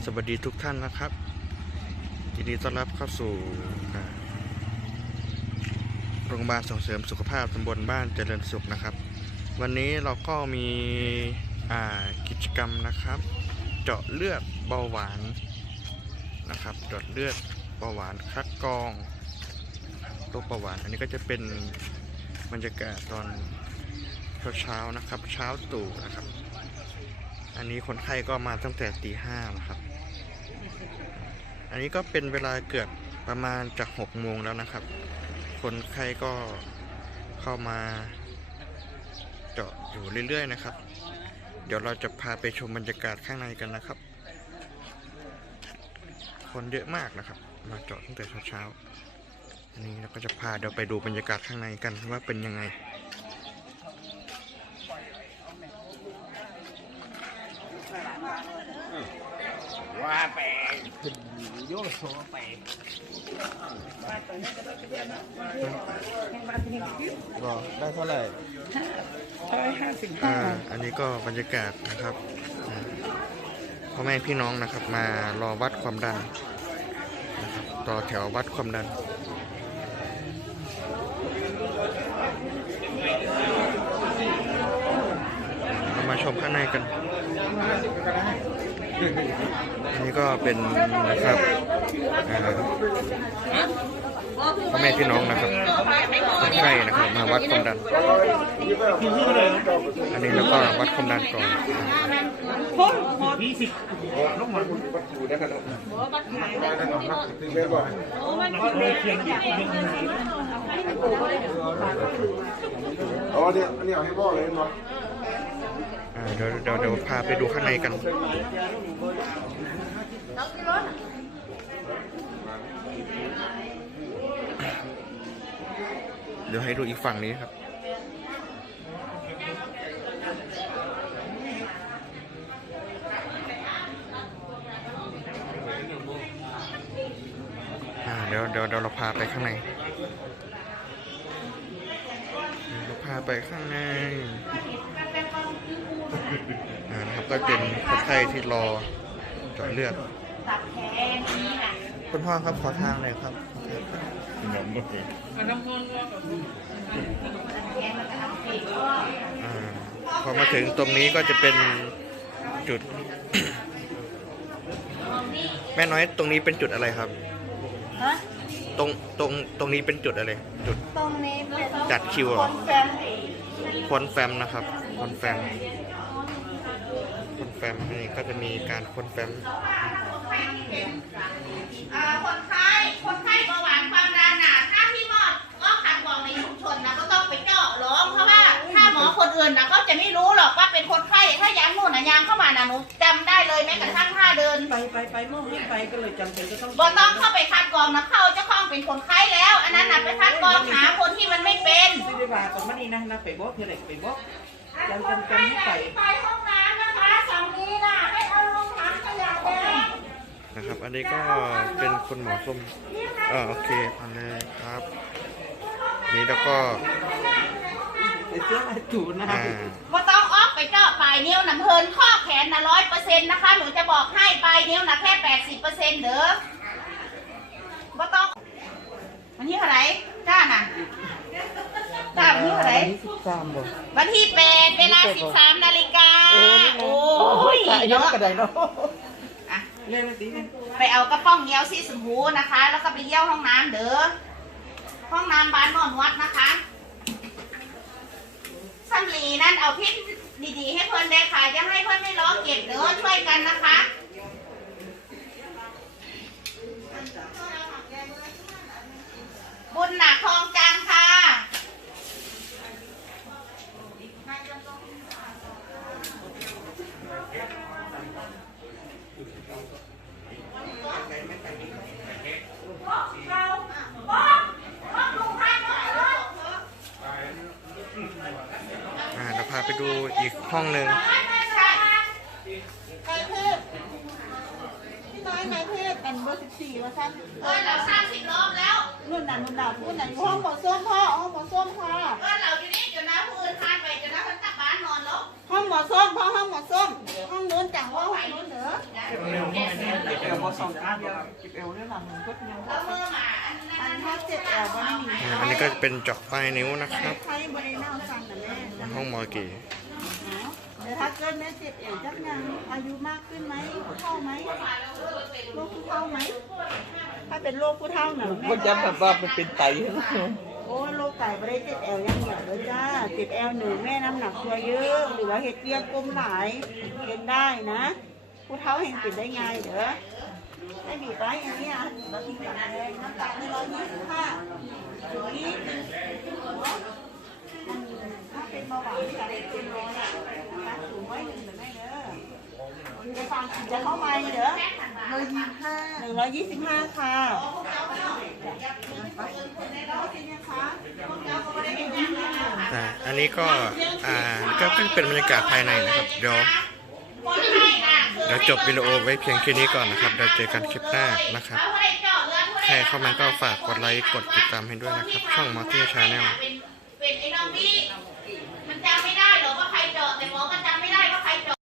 สวัสดีทุกท่านนะครับยินดีต้อนรับเข้าสู่โรงพยาบาลส่งเสริมสุขภาพตำบลบ้านเจริญสุขนะครับ วันนี้เราก็มีกิจกรรมนะครับ เจาะเลือดเบาหวานนะครับเจาะเลือดเบาหวานคัดกรองโรคเบาหวาน อันนี้ก็จะเป็นบรรยากาศตอนเช้าๆนะครับ เช้าตู่นะครับ อันนี้คนไข้ก็มาตั้งแต่ตีห้านะครับ อันนี้ก็เป็นเวลาเกือบประมาณจากหกโมงแล้วนะครับ คนไข้ก็เข้ามาเจาะอยู่เรื่อยๆนะครับ เดี๋ยวเราจะพาไปชมบรรยากาศข้างในกันนะครับ คนเยอะมากนะครับ มาเจาะตั้งแต่เช้าๆอันนี้เราก็จะพาเดี๋ยวไปดูบรรยากาศข้างในกันว่าเป็นยังไง ว่าไปโยโซไปได้เท่าไหร่ร้อยห้าสิบอ่าอันนี้ก็บรรยากาศนะครับพ่อแม่พี่น้องนะครับมารอวัดความดันนะครับต่อแถววัดความดันเรามาชมข้างในกันอ นนี้ก็เป็นนะครับอ่าพ่อแม่พี่น้องนะครับคนไข้นะครับมาวัดความดัน อันนี้แล้วก็วัดความดันก่อนยี่สิบลูกหมอนอ๋อเนี่ยอันนี้เอาให้พ่อเลยเนาะอ่า เดี๋ยวเดี๋ยวเดี๋ยวพาไปดูข้างในกันเดี๋ยวให้ดูอีกฝั่งนี้ครับ เดี๋ยวเดี๋ยวเดี๋ยวเราพาไปข้างใน เราพาไปข้างใน นะครับก็เป็นคนไข้ที่รอเจาะเลือดคุณพ่อครับขอทางหน่อยครับอ่าพอมาถึงตรงนี้ก็จะเป็นจุด แม่น้อยตรงนี้เป็นจุดอะไรครับฮะตรงตรงตรงนี้เป็นจุดอะไร จุดตรงนี้เป็นจัดคิวเหรอนแฟมคอนแฟมนะครับคอนแฟม คอนแฟมนี่ก็จะมีการคอนแฟมอ่าคนไข้คนไข้เบาหวานความดันน่ะถ้าพี่มอดก็คัดกรองในชุมชนนะก็ต้องไปเจาะร้องเพราะว่าถ้าหมอคนอื่นนะก็จะไม่รู้หรอกว่าเป็นคนไข้ถ้ายางนู่นนะยางเข้ามานะหนูจำได้เลยแม้กระทั่งท่าเดินไปไปไปมองให้ไปก็เลยจำเป็นจะต้องบ่ต้องเข้าไปคัดกรองนะเข้าเจ้าของเป็นคนไข้แล้ว อันนั้นน่ะไปคัดกรองหาคนที่มันไม่เป็นซื้อไปบาทกับมันนี่นะนะไปบอกเพื่ออะไรไปบอกจำจำไปจำให้ไป นี้น่ะให้เอาลงถังขยะแดงนะครับ อันนี้ก็เป็นคุณหมอส้มเออโอเคพันเลยครับ นี่แล้วก็ไปเสื้อถูนะอ่าบ่ต้องออกไปเจาะปลายนิ้วนะเพลินข้อแขนนะร้อยเปอร์เซ็นต์นะคะ หนูจะบอกให้ปลายนิ้วนะแค่แปดสิบเปอร์เซ็นต์เด้อบ่ต้องวันที่เท่าไหร่จ้าน่ะจ้าวันที่เท่าไหร่ สิบสามบ่วันที่แปดเวลาสิบสามนาฬิกา โอ้ โอ้ยยเยเยอะอะกระไดเนาะอะเล่นมาตีเนี่ยไปเอากระป๋องเยี่ยวสีชมพูนะคะ แล้วก็ไปเยี่ยวห้องน้ำเด้อห้องน้ำบ้านนอนวัดนะคะสำลีนั่นเอาพิษดีๆ ให้เพื่อนได้ค่ะจะให้เพื่อนไม่ร้องเก็บเด้อช่วยกันนะคะบุญหนักทองจันทร์ค่ะ อ่าเราพา ไปดูอีกห้องหนึ่งเทพพี่น้อยใครเทพเป็นเบอร์สิบสี่ว่าสั้นเออเราสร้างสิบรอบแล้วรุ่นนั้นรุ่นดาวรุ่นนั้นห้องหมอส้มพ่อห้องหมอส้มค่ะเออเราอยู่นี่เดี๋ยวนะผู้อื่นทานไปเดี๋ยวนะเพิ่นตักบ้านนอนแล้วห้องหมอส้มพ่อห้องหมอส้ม เหรอเอวพอสองข้างเดียวเอวเนี่ยหลังก็ยังแล้วเมื่อมาอันถ้าเจ็บแอววันนี้อ่าอันนี้ก็จะเป็นเจาะปลายนิ้วนะครับใช้บริเน่าสั่นนะแม่ห้องมอกีแต่ถ้าเกิดแม่เจ็บเอวจักยังอายุมากขึ้นไหมผู้เฒ่าไหมโรคผู้เฒ่าไหมถ้าเป็นโรคผู้เฒ่าหน่ะแม่ก็จะแบบว่ามันเป็นไตโอ้โรค ไก่ไม่ได้เจ็บแอวยังเดียวเลยจ้าเจ็บแอวหนึ่งแม่น้ำหนักตัวเยอะหรือว่าเห็ดเกียกกลมหลายเป็นได้นะ ผู้เฒ่าเห็นเป็นได้ไงเด้อได้บีบไปอย่างนี้อะเราทิ้งกันเลยน้ำตาลร้อยยี่สิบห้าถึงยี่สิบเนถ้าเป็นเบาหวานที่เราเป็นร้อยอะนะคะสูงไว้หนึ่งหมือได้เด้อจะฟังจะเข้ามาเด้อร้อยยี่สิบห้าหนึ่งร้อยยี่สิบห้าค่ะ อ่าอั นนี้ก็อ่าก็เพิ่งเป็นบรรยากาศภายในนะครับ เดี๋ยวเดี๋ยวจบวิดีโอไว้เพียงแค่นี้ก่อนนะครับเดี๋ยวเจอกันคลิปหน้านะครับให้เจาะเลือดใครเข้ามาก็ฝากกดไลค์กดติดตามให้ด้วยนะครับ ช่องมาร์ตี้ชาแนล